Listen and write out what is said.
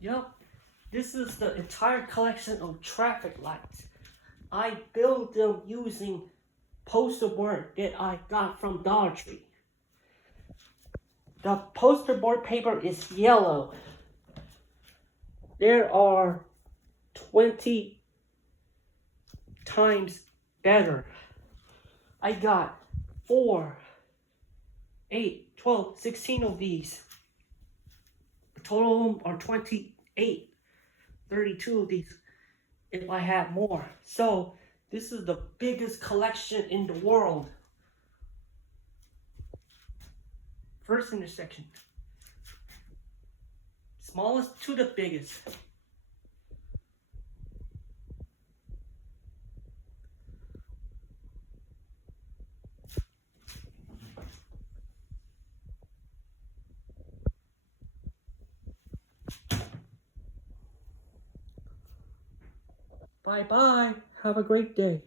Yep, this is the entire collection of traffic lights. I built them using poster board that I got from Dollar Tree. The poster board paper is yellow. There are 20 times better. I got 4, 8, 12, 16 of these. The total of them are 28, 32 of these if I had more. So this is the biggest collection in the world. First intersection. Smallest to the biggest. Bye bye. Have a great day.